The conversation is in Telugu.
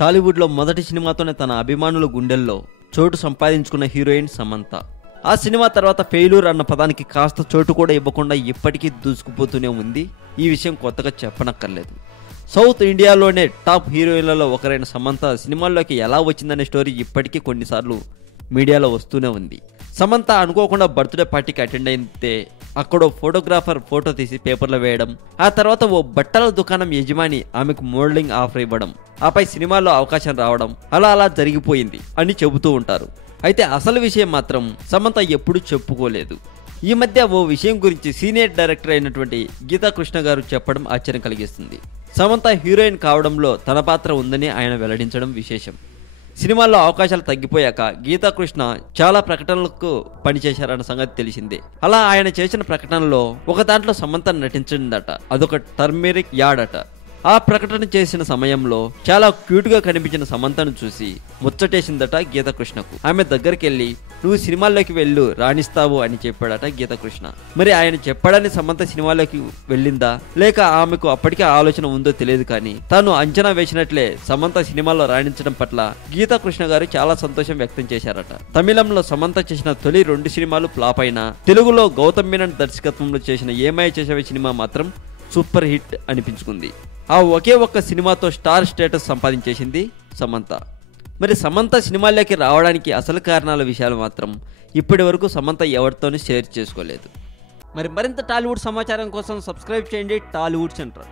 టాలీవుడ్లో మొదటి సినిమాతోనే తన అభిమానుల గుండెల్లో చోటు సంపాదించుకున్న హీరోయిన్ సమంత. ఆ సినిమా తర్వాత ఫెయిల్యూర్ అన్న పదానికి కాస్త చోటు కూడా ఇవ్వకుండా ఇప్పటికీ దూసుకుపోతూనే ఉంది. ఈ విషయం కొత్తగా చెప్పనక్కర్లేదు. సౌత్ ఇండియాలోనే టాప్ హీరోయిన్లలో ఒకరైన సమంత సినిమాల్లోకి ఎలా వచ్చిందనే స్టోరీ ఇప్పటికీ కొన్నిసార్లు మీడియాలో వస్తూనే ఉంది. సమంత అనుకోకుండా బర్త్డే పార్టీకి అటెండ్ అయితే అక్కడో ఫోటోగ్రాఫర్ ఫోటో తీసి పేపర్లో వేయడం, ఆ తర్వాత ఓ బట్టల దుకాణం యజమాని ఆమెకు మోడలింగ్ ఆఫర్ ఇవ్వడం, ఆపై సినిమాల్లో అవకాశం రావడం, అలా జరిగిపోయింది అని చెబుతూ ఉంటారు. అయితే అసలు విషయం మాత్రం సమంత ఎప్పుడూ చెప్పుకోలేదు. ఈ మధ్య ఓ విషయం గురించి సీనియర్ డైరెక్టర్ అయినటువంటి గీతా కృష్ణ గారు చెప్పడం ఆశ్చర్యం కలిగిస్తుంది. సమంత హీరోయిన్ కావడంలో తన పాత్ర ఉందని ఆయన వెల్లడించడం విశేషం. సినిమాల్లో అవకాశాలు తగ్గిపోయాక గీతా కృష్ణ చాలా ప్రకటనలకు పనిచేశారన్న సంగతి తెలిసిందే. అలా ఆయన చేసిన ప్రకటనలో ఒక దాంట్లో సమంత నటించిందట. అదొక టర్మరిక్ యాడ్ అట. ఆ ప్రకటన చేసిన సమయంలో చాలా క్యూట్ గా కనిపించిన సమంతను చూసి ముచ్చటేసిందట గీతకృష్ణకు. ఆమె దగ్గరికి వెళ్ళి నువ్వు సినిమాల్లోకి వెళ్ళు, రాణిస్తావు అని చెప్పాడట గీతకృష్ణ. మరి ఆయన చెప్పాడని సమంత సినిమాలోకి వెళ్ళిందా లేక ఆమెకు అప్పటికే ఆలోచన ఉందో తెలియదు కానీ తాను అంచనా వేసినట్లే సమంత సినిమాలో రాణించడం పట్ల గీతకృష్ణ గారు చాలా సంతోషం వ్యక్తం చేశారట. తమిళంలో సమంత చేసిన తొలి 2 సినిమాలు ఫ్లాప్ అయినా తెలుగులో గౌతమ్ మీనన్ దర్శకత్వంలో చేసిన ఏమై చేసేవి సినిమా మాత్రం సూపర్ హిట్ అనిపించుకుంది. ఆ ఒకే ఒక్క సినిమాతో స్టార్ స్టేటస్ సంపాదించేసింది సమంత. మరి సమంత సినిమాల్లోకి రావడానికి అసలు కారణాల విషయాలు మాత్రం ఇప్పటి వరకు సమంత ఎవరితోనూ షేర్ చేసుకోలేదు. మరింత టాలీవుడ్ సమాచారం కోసం సబ్స్క్రైబ్ చేయండి టాలీవుడ్ సెంటర్.